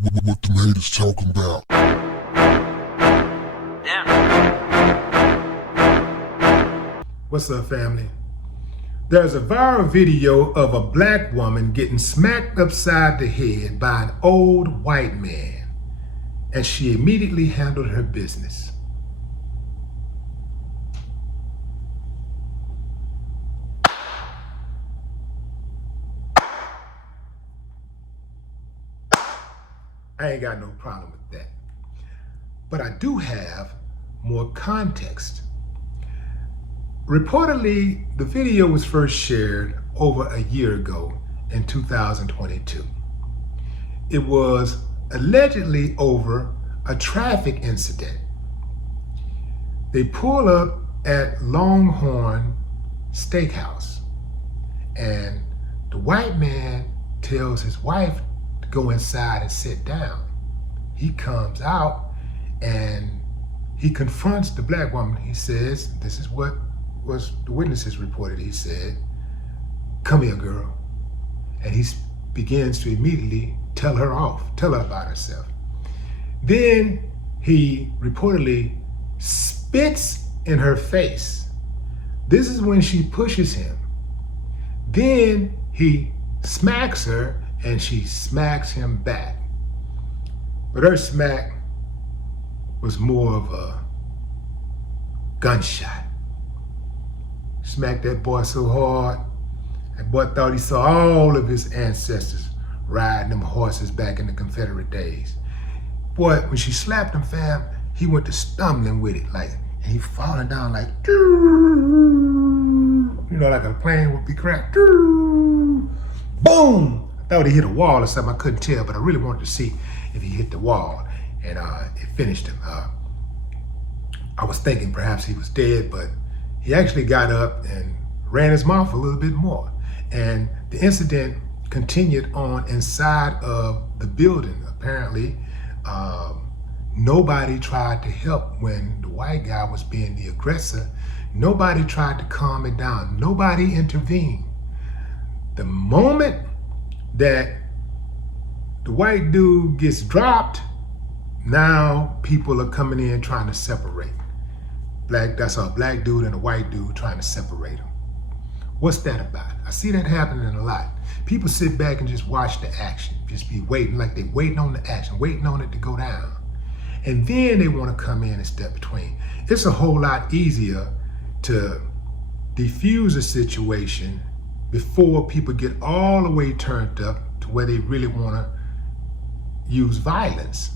What them haters talking about? What's up, family? There's a viral video of a black woman getting smacked upside the head by an old white man, and she immediately handled her business. I ain't got no problem with that. But I do have more context. Reportedly, the video was first shared over a year ago in 2022. It was allegedly over a traffic incident. They pull up at Longhorn Steakhouse, and the white man tells his wife to go inside and sit down. He comes out and he confronts the black woman. He says, this is what was the witnesses reported. He said, "Come here, girl." And he begins to immediately tell her about herself. Then he reportedly spits in her face. This is when she pushes him. Then he smacks her and she smacks him back. But her smack was more of a gunshot. Smacked that boy so hard, that boy thought he saw all of his ancestors riding them horses back in the Confederate days. Boy, when she slapped him, fam, he went to stumbling with it, and he falling down like, like a plane would be cracked. Boom! I thought he hit a wall or something, I couldn't tell, but I really wanted to see if he hit the wall, and it finished him. I was thinking perhaps he was dead, but he actually got up and ran his mouth a little bit more. And the incident continued on inside of the building. Apparently, nobody tried to help when the white guy was being the aggressor. Nobody tried to calm it down. Nobody intervened. The moment that the white dude gets dropped, now people are coming in trying to separate. That's a black dude and a white dude trying to separate them. What's that about? I see that happening a lot. People sit back and just watch the action, just be waiting, like they waiting on the action, waiting on it to go down. And then they want to come in and step between. It's a whole lot easier to diffuse a situation before people get all the way turned up to where they really want to use violence.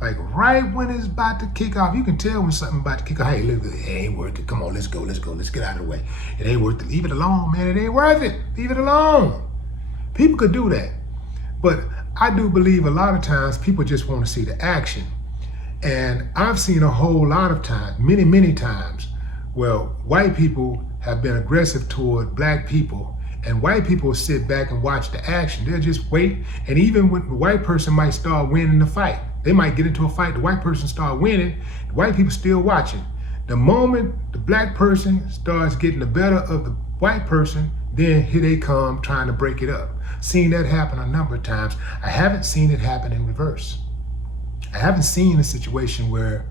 Like right when it's about to kick off, you can tell when something's about to kick off. Hey, look, it ain't worth it. Come on, let's go, let's get out of the way. It ain't worth it. Leave it alone, man. It ain't worth it. Leave it alone. People could do that. But I do believe a lot of times people just want to see the action. And I've seen a whole lot of times, many times, where white people have been aggressive toward black people, and white people sit back and watch the action. They'll just wait, and even when the white person might start winning the fight, they might get into a fight, the white person start winning, the white people still watching. The moment the black person starts getting the better of the white person, then here they come trying to break it up. Seen that happen a number of times. I haven't seen it happen in reverse. I haven't seen a situation where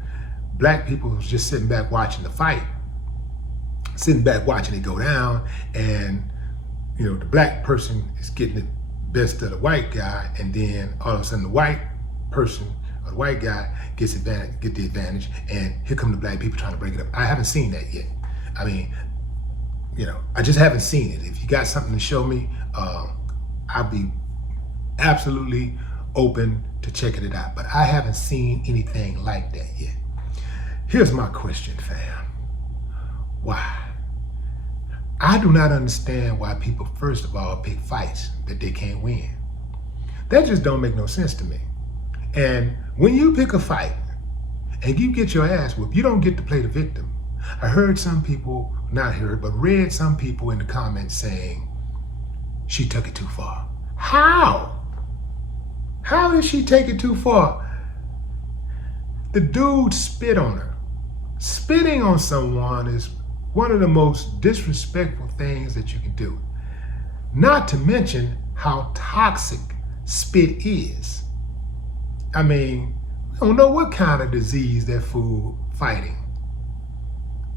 black people was just sitting back watching the fight, sitting back watching it go down, and the black person is getting the best of the white guy, and then all of a sudden the white person or the white guy get the advantage, and here come the black people trying to break it up. I haven't seen that yet. I mean, I just haven't seen it. If you got something to show me, I'll be absolutely open to checking it out. But I haven't seen anything like that yet. Here's my question, fam. Why? I do not understand why people, first of all, pick fights that they can't win. That just don't make no sense to me. And when you pick a fight and you get your ass whooped, you don't get to play the victim. I heard some people, not heard, but read some people in the comments saying she took it too far. How? How did she take it too far? The dude spit on her. Spitting on someone is one of the most disrespectful things that you can do. Not to mention how toxic spit is. I mean, we don't know what kind of disease that fool fighting.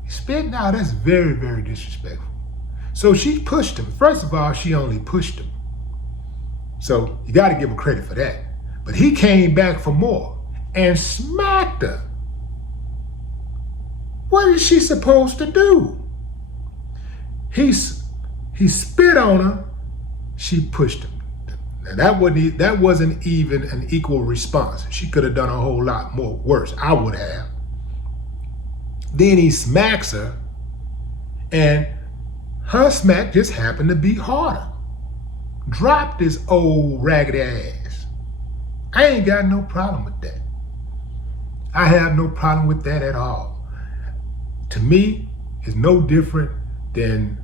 Spitting out, that's very, very disrespectful. So she pushed him. First of all, she only pushed him. So you got to give her credit for that. But he came back for more and smacked her. What is she supposed to do? He spit on her. She pushed him. Now that wasn't even an equal response. She could have done a whole lot more worse. I would have. Then he smacks her, and her smack just happened to be harder. Dropped his old raggedy ass. I ain't got no problem with that. I have no problem with that at all. To me, it's no different than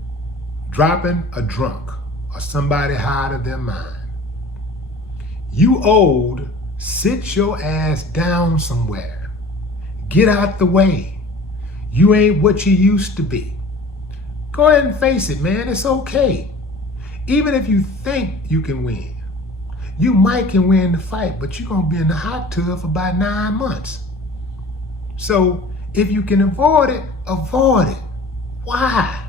dropping a drunk or somebody high out of their mind. You old, sit your ass down somewhere. Get out the way. You ain't what you used to be. Go ahead and face it, man. It's okay. Even if you think you can win, you might can win the fight, but you're going to be in the hot tub for about 9 months. So if you can avoid it, avoid it. Why?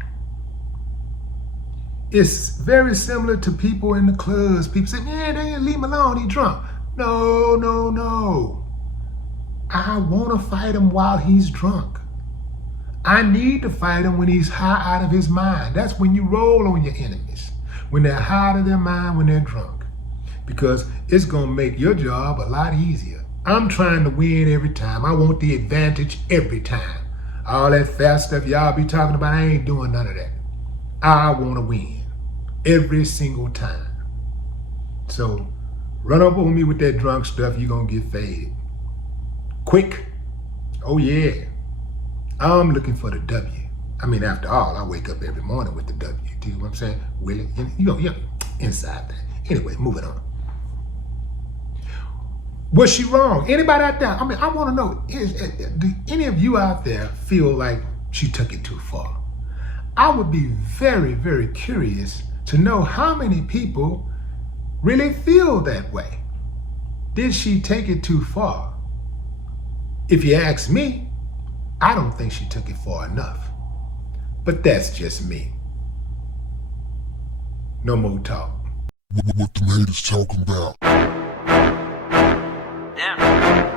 It's very similar to people in the clubs. People say, man, they ain't leave him alone, he drunk. No, no, no. I want to fight him while he's drunk. I need to fight him when he's high out of his mind. That's when you roll on your enemies. When they're high out of their mind, when they're drunk. Because it's going to make your job a lot easier. I'm trying to win every time. I want the advantage every time. All that fast stuff y'all be talking about, I ain't doing none of that. I want to win every single time. So run up on me with that drunk stuff, you're going to get faded. Quick. Oh yeah. I'm looking for the W. I mean, after all, I wake up every morning with the W. Do you know what I'm saying? Willie, you're inside that. Anyway, moving on. Was she wrong? Anybody out there? I mean, I want to know, do any of you out there feel like she took it too far? I would be very, very curious to know how many people really feel that way. Did she take it too far? If you ask me, I don't think she took it far enough. But that's just me. No more talk. What the haters talking about? Yeah.